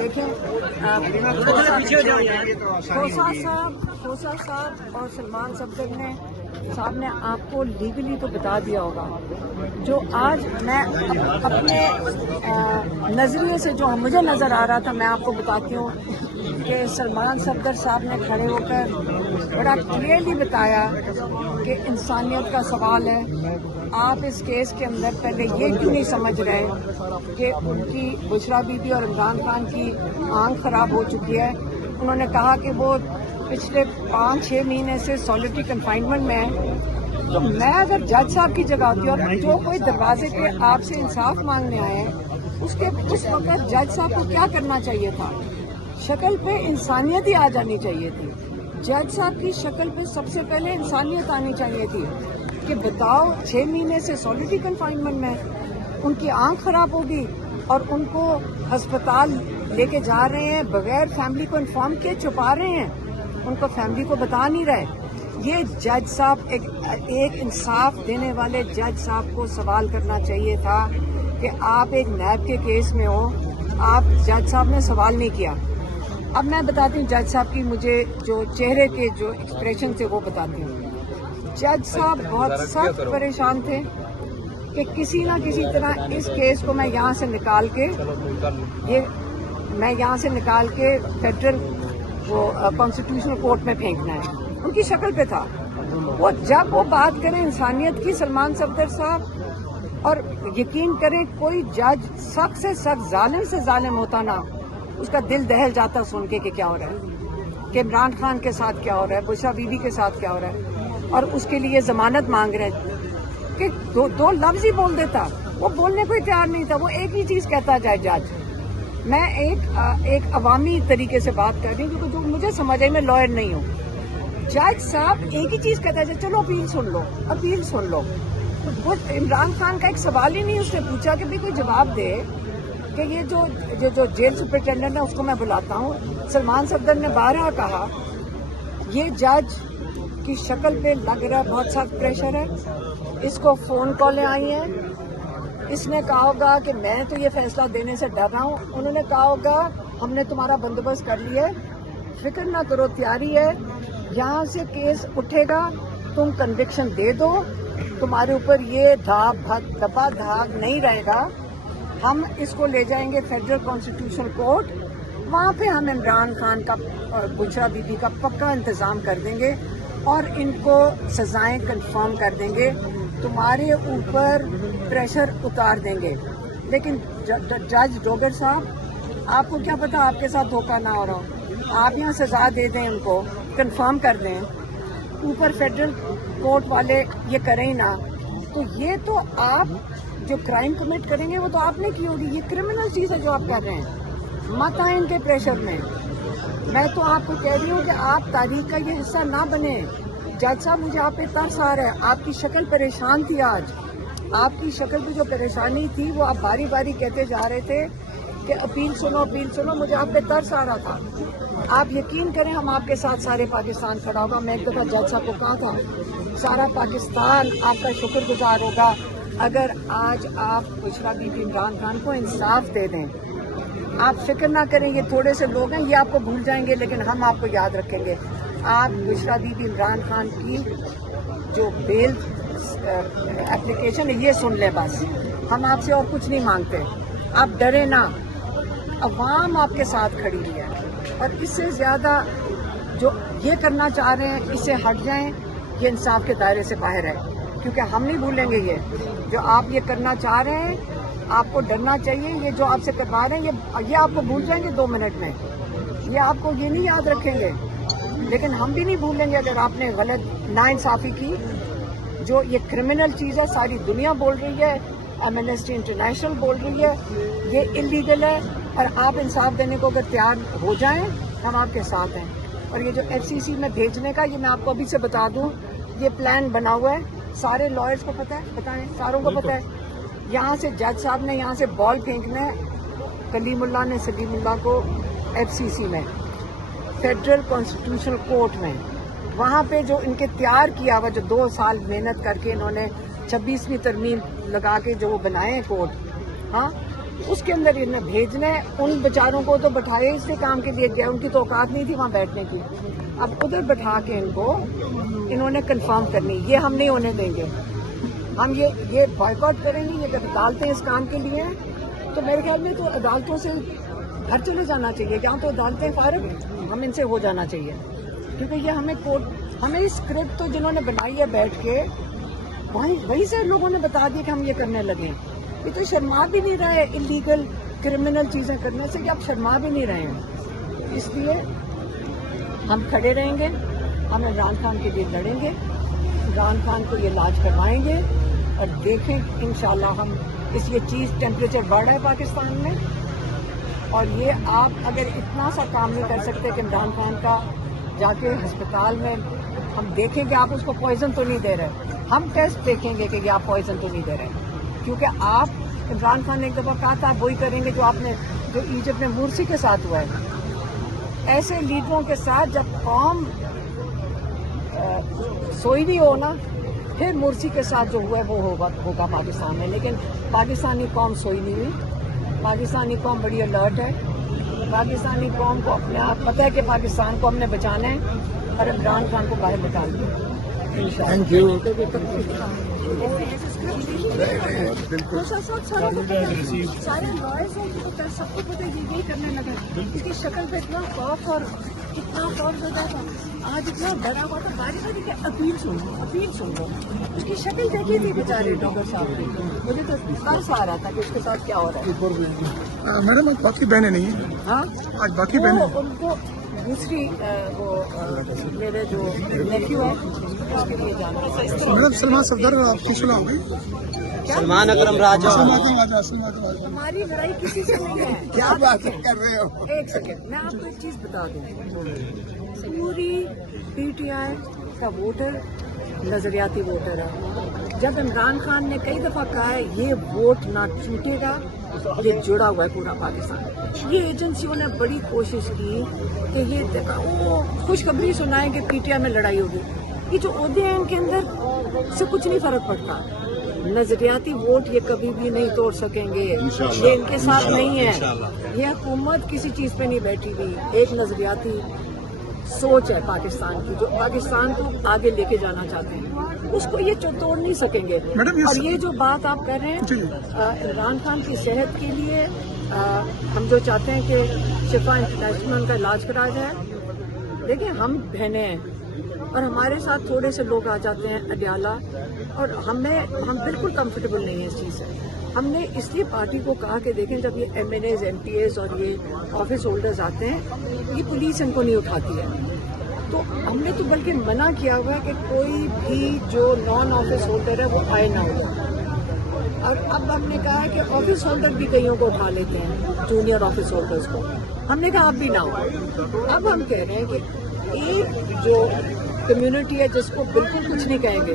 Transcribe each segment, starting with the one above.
دیکھیں خوسا صاحب اور سلمان صاحب نے آپ کو لیگلی تو بتا دیا ہوگا. جو آج میں اپنے نظریے سے جو مجھے نظر آ رہا تھا میں آپ کو بتاتی ہوں کہ سلمان صفدر صاحب نے کھڑے ہو کر بڑا کلیئرلی بتایا کہ انسانیت کا سوال ہے. آپ اس کیس کے اندر پہلے یہ کیوں نہیں سمجھ رہے کہ ان کی بشرا بی بی اور عمران خان کی آنکھ خراب ہو چکی ہے. انہوں نے کہا کہ وہ پچھلے 5-6 مہینے سے سولیٹری کنفائنمنٹ میں ہے. تو میں اگر جج صاحب کی جگہ ہوتی اور جو کوئی دروازے پہ آپ سے انصاف مانگنے آئے ہیں اس وقت جج صاحب کو کیا کرنا چاہیے تھا؟ شکل پہ انسانیت ہی آ جانی چاہیے تھی. جج صاحب کی شکل پہ سب سے پہلے انسانیت آنی چاہیے تھی کہ بتاؤ 6 مہینے سے سولیٹری کنفائنمنٹ میں ان کی آنکھ خراب ہوگی اور ان کو ہسپتال لے کے جا رہے ہیں بغیر فیملی کو انفارم کیے چھپا رہے ہیں. ان کو فیملی کو بتا نہیں رہے. یہ جج صاحب ایک انصاف دینے والے جج صاحب کو سوال کرنا چاہیے تھا کہ آپ ایک نیب کے کیس میں ہو. آپ جج صاحب نے سوال نہیں کیا. اب میں بتاتی ہوں جج صاحب کی مجھے جو چہرے کے جو ایکسپریشن تھے وہ بتاتی ہوں. جج صاحب بہت سخت پریشان تھے کہ کسی نہ کسی طرح اس کیس کو میں یہاں سے نکال کے فیڈرل کانسٹیٹیوشنل کورٹ میں پھینکنا ہے. ان کی شکل پہ تھا. وہ جب وہ بات کریں انسانیت کی سلمان صفدر صاحب، اور یقین کریں کوئی جج سخت سے سخت ظالم سے ظالم ہوتا نا اس کا دل دہل جاتا سن کے کہ کیا ہو رہا ہے، کہ عمران خان کے ساتھ کیا ہو رہا ہے، بشرا بی بی کے ساتھ کیا ہو رہا ہے، اور اس کے لیے ضمانت مانگ رہے ہیں کہ دو لفظ ہی بول دیتا. وہ بولنے کو ہی تیار نہیں تھا. وہ ایک ہی چیز کہتا جائے جج. میں ایک عوامی طریقے سے بات کر رہی ہوں کیونکہ جو مجھے سمجھ آئی، میں لائر نہیں ہوں. جج صاحب ایک ہی چیز کہتا ہے چلو اپیل سن لو. وہ عمران خان کا ایک سوال ہی نہیں اس نے پوچھا کہ بھی کوئی جواب دے کہ یہ جو جیل سپرنٹینڈنٹ ہے اس کو میں بلاتا ہوں. سلمان صفدر نے بارہا کہا یہ جج کی شکل پہ لگ رہا بہت سخت پریشر ہے. اس کو فون کالیں آئی ہیں. اس نے کہا ہوگا کہ میں تو یہ فیصلہ دینے سے ڈر رہا ہوں. انہوں نے کہا ہوگا ہم نے تمہارا بندوبست کر لیا ہے، فکر نہ کرو، تیاری ہے. یہاں سے کیس اٹھے گا، تم کنوکشن دے دو، تمہارے اوپر یہ دبا دھاگ نہیں رہے گا. ہم اس کو لے جائیں گے فیڈرل کانسٹیٹیوشنل کورٹ. وہاں پہ ہم عمران خان کا اور بشرا بی بی کا پکا انتظام کر دیں گے اور ان کو سزائیں کنفرم کر دیں گے. تمہارے اوپر پریشر اتار دیں گے. لیکن جج ڈوگر صاحب، آپ کو کیا پتا آپ کے ساتھ دھوکہ نہ ہو رہا ہو. آپ یہاں سزا دے دیں، ان کو کنفرم کر دیں، اوپر فیڈرل کورٹ والے یہ کریں نا. تو یہ تو آپ جو کرائم کمٹ کریں گے وہ تو آپ نے کی ہوگی. یہ کرمنل چیز ہے جو آپ کر رہے ہیں. مت آئیں ان کے پریشر میں. میں تو آپ کو کہہ رہی ہوں کہ آپ تاریخ کا یہ حصہ نہ بنے. جج صاحب مجھے آپ پہ ترس آ رہا ہے. آپ کی شکل پریشان تھی. آج آپ کی شکل کی جو پریشانی تھی وہ آپ باری باری کہتے جا رہے تھے کہ اپیل سنو. مجھے آپ پہ ترس آ رہا تھا. آپ یقین کریں ہم آپ کے ساتھ سارے پاکستان کھڑا ہوگا. میں ایک دفعہ جج صاحب کو کہا تھا سارا پاکستان آپ کا شکر گزار ہوگا اگر آج آپ بشرا بی بی عمران خان کو انصاف دے دیں. آپ فکر نہ کریں، یہ تھوڑے سے لوگ ہیں، یہ آپ کو بھول جائیں گے لیکن ہم آپ کو یاد رکھیں گے. آپ بشرا بی بی عمران خان کی جو بیل اپلیکیشن ہے یہ سن لیں بس. ہم آپ سے اور کچھ نہیں مانگتے. آپ ڈریں نہ. عوام آپ کے ساتھ کھڑی ہے اور اس سے زیادہ جو یہ کرنا چاہ رہے ہیں اس سے ہٹ جائیں. یہ انصاف کے دائرے سے باہر ہے کیونکہ ہم نہیں بھولیں گے. یہ جو آپ یہ کرنا چاہ رہے ہیں آپ کو ڈرنا چاہیے. یہ جو آپ سے کروا رہے ہیں یہ آپ کو بھول جائیں گے 2 منٹ میں. یہ آپ کو یہ نہیں یاد رکھیں گے لیکن ہم بھی نہیں بھولیں گے اگر آپ نے غلط ناانصافی کی. جو یہ کرمنل چیز ہے ساری دنیا بول رہی ہے، ایمنسٹی انٹرنیشنل بول رہی ہے یہ انلیگل ہے. اور آپ انصاف دینے کو اگر تیار ہو جائیں ہم آپ کے ساتھ ہیں. اور یہ جو FCC میں بھیجنے کا یہ میں آپ کو ابھی سے بتا دوں یہ پلان بنا ہوا ہے. سارے لائرز کو پتہ ہے، بتائیں ساروں کو پتہ ہے. یہاں سے جج صاحب نے یہاں سے بال پھینکنا ہے. کلیم اللہ نے سلیم اللہ کو FCC میں فیڈرل کانسٹیٹیوشنل کورٹ میں وہاں پہ جو ان کے تیار کیا ہوا جو 2 سال محنت کر کے انہوں نے 26ویں ترمیم لگا کے جو وہ بنائے ہیں کورٹ، ہاں اس کے اندر انہیں بھیجنا ہے. ان بیچاروں کو تو بٹھائے اس کام کے لیے گیا, ان کی تو اوقات نہیں تھی وہاں بیٹھنے کی. اب ادھر بٹھا کے ان کو انہوں نے کنفرم کرنی, یہ ہم نہیں ہونے دیں گے. ہم یہ بائیکاٹ کریں گے. یہ عدالتیں اس کام کے لیے ہیں تو میرے خیال میں تو عدالتوں سے گھر چلے جانا چاہیے. جہاں تو عدالتیں فارغ ہیں ہم ان سے ہو جانا چاہیے, کیونکہ یہ ہمیں اسکرپٹ تو جنہوں نے بنائی ہے بیٹھ کے وہیں سے لوگوں نے بتا دیا کہ ہم یہ کرنے لگے. یہ تو شرما بھی نہیں رہے انلیگل کرمنل چیزیں کرنے سے, کہ اب شرما بھی نہیں رہے ہیں. اس لیے ہم کھڑے رہیں گے, ہم عمران خان کے لیے لڑیں گے, عمران خان کو یہ علاج کروائیں گے اور دیکھیں انشاءاللہ ہم یہ چیز ٹیمپریچر بڑھ رہا ہے پاکستان میں. اور یہ آپ اگر اتنا سا کام نہیں کر سکتے کہ عمران خان کا جا کے ہسپتال میں ہم دیکھیں کہ آپ اس کو پوائزن تو نہیں دے رہے, ہم ٹیسٹ دیکھیں گے کہ یہ آپ پوائزن تو نہیں دے رہے, کیونکہ آپ عمران خان نے ایک دفعہ کہا تھا آپ وہی کریں گے جو ایجپٹ میں مرسی کے ساتھ ہوا ہے. ایسے لیڈروں کے ساتھ جب قوم سوئی نہیں ہو نا, پھر مرسی کے ساتھ جو ہوا ہے وہ ہوگا پاکستان میں. لیکن پاکستانی قوم سوئی نہیں ہوئی, پاکستانی قوم بڑی الرٹ ہے. پاکستانی قوم کو اپنے آپ پتہ ہے کہ پاکستان کو ہم نے بچانا ہے اور عمران خان کو باہر نکال دیا. Thank you. سارے لائرس ہیں سب کو پتہ یہی کرنے لگا. اس کی شکل پہ اتنا خوف اور اتنا خوف زدہ تھا, آج اتنا ڈرا ہوا تھا. باری باری کہ اپیل سن لو. اس کی شکل دیکھی تھی بیچارے ڈاکٹر صاحب کی, مجھے تو ترس آ رہا تھا کہ اس کے ساتھ کیا ہو رہا ہے. میڈم آج باقی بہنیں نہیں ہیں. ہاں آج باقی بہنیں ان کو دوسری وہ میرے جو نیفیو ہے اس کے لیے جانا ہے. میڈم سلمان صفدر آپ کی صلاح ہو گئی. سلمان اکرم راجہ ہماری لڑائی کسی سے نہیں ہے. کیا بات کر رہے ہو؟ ایک سیکنڈ میں آپ کو ایک چیز بتا دوں. پوری پی ٹی آئی کا ووٹر نظریاتی ووٹر ہے. جب عمران خان نے کئی دفعہ کہا ہے یہ ووٹ نہ چھوٹے گا, یہ جڑا ہوا ہے پورا پاکستان. یہ ایجنسیوں نے بڑی کوشش کی کہ یہ خوشخبری سنائیں کہ پی ٹی آئی میں لڑائی ہوگی. یہ جو عہدے ہیں ان کے اندر سے کچھ نہیں فرق پڑتا. نظریاتی ووٹ یہ کبھی بھی نہیں توڑ سکیں گے, یہ ان کے ساتھ نہیں ہے. یہ حکومت کسی چیز پہ نہیں بیٹھی ہوئی, ایک نظریاتی سوچ ہے پاکستان کی جو پاکستان کو آگے لے کے جانا چاہتے ہیں, اس کو یہ توڑ نہیں سکیں گے. اور یہ جو بات آپ کر رہے ہیں عمران خان کی صحت کے لیے, ہم جو چاہتے ہیں کہ شفا انٹرنیشنل کا علاج کرایا جائے. دیکھیں ہم بہنیں ہیں اور ہمارے ساتھ تھوڑے سے لوگ آ جاتے ہیں اڈیالہ, اور ہم بالکل کمفرٹیبل نہیں ہیں اس چیز سے. ہم نے اس لیے پارٹی کو کہا کہ دیکھیں جب یہ MNAs, MPAs اور یہ آفس ہولڈرز آتے ہیں, یہ پولیس ان کو نہیں اٹھاتی ہے. تو ہم نے تو بلکہ منع کیا ہوا ہے کہ کوئی بھی جو نان آفس ہولڈر ہے وہ آئے نہ ہو. اور اب ہم نے کہا کہ آفس ہولڈر بھی کئیوں کو اٹھا لیتے ہیں, جونیئر آفس ہولڈرز کو. ہم نے کہا اب بھی نہ ہو. اب ہم کہہ رہے ہیں کہ ایک جو کمیونٹی ہے جس کو بالکل کچھ نہیں کہیں گے,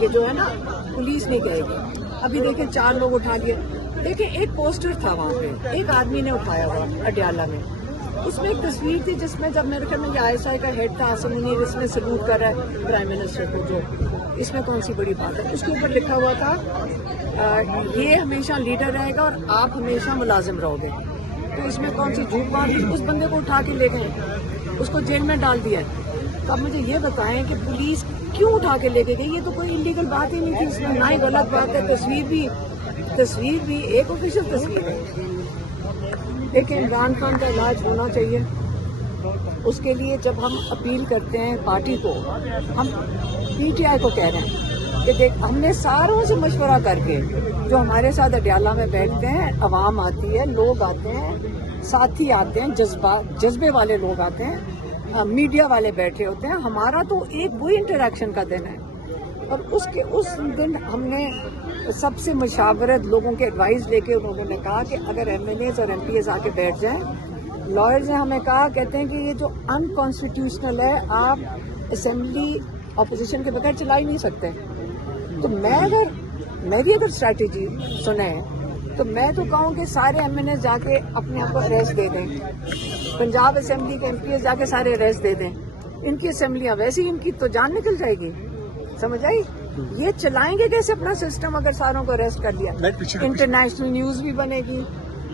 یہ جو ہے نا پولیس نہیں کہے گی. ابھی دیکھیں 4 لوگ اٹھا لیے. دیکھیں ایک پوسٹر تھا وہاں پہ, ایک آدمی نے اٹھایا ہوا اڈیالہ میں. اس میں ایک تصویر تھی جس میں جب میرے خیال میں یہ آئی ایس آئی کا ہیڈ تھا آصم منیر, اس میں سلوٹ کر رہا ہے پرائم منسٹر کو, جو اس میں کون سی بڑی بات ہے. اس کے اوپر لکھا ہوا تھا یہ ہمیشہ لیڈر رہے گا اور آپ ہمیشہ ملازم رہو گے. تو اس میں کون سی جھوٹ بات ہے. اس بندے کو اٹھا کے لے گئے, اس کو جیل میں ڈال دیا. تو اب مجھے یہ بتائیں کہ پولیس کیوں اٹھا کے لے کے گئی. یہ تو کوئی انلیگل بات ہی نہیں تھی, اس میں نہ ہی غلط بات ہے. تصویر بھی ایک آفیشیل تصویر ہے. لیکن عمران خان کا علاج ہونا چاہیے. اس کے لیے جب ہم اپیل کرتے ہیں پارٹی کو, ہم پی ٹی آئی کو کہہ رہے ہیں کہ دیکھ ہم نے ساروں سے مشورہ کر کے, جو ہمارے ساتھ اڈیالہ میں بیٹھتے ہیں, عوام آتی ہے, لوگ آتے ہیں, ساتھی آتے ہیں, جذبے والے لوگ آتے ہیں, میڈیا والے بیٹھے ہوتے ہیں. ہمارا تو ایک وہی انٹریکشن کا دن ہے. اور اس دن ہم نے سب سے مشاورت لوگوں کے ایڈوائز لے کے انہوں نے کہا کہ اگر ایم این ایز اور ایم پی ایز آ کے بیٹھ جائیں. لائرز نے ہمیں کہا, کہتے ہیں کہ یہ جو ان کانسٹیٹیوشنل ہے, آپ اسمبلی اپوزیشن کے بغیر چلا ہی نہیں سکتے. تو میری اگر اسٹریٹجی سنیں تو میں تو کہوں کہ سارے ایم این ایز جا کے اپنے آپ کو اریسٹ دے دیں. پنجاب اسمبلی کے ایم پی ایز جا کے سارے اریسٹ دے دیں. ان کی اسمبلیاں ویسے ہی ان کی تو جان نکل جائے گی. سمجھ آئی. یہ چلائیں گے کیسے اپنا سسٹم اگر ساروں کو اریسٹ کر لیا. انٹرنیشنل نیوز بھی بنے گی,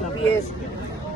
MPs।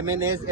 MNAs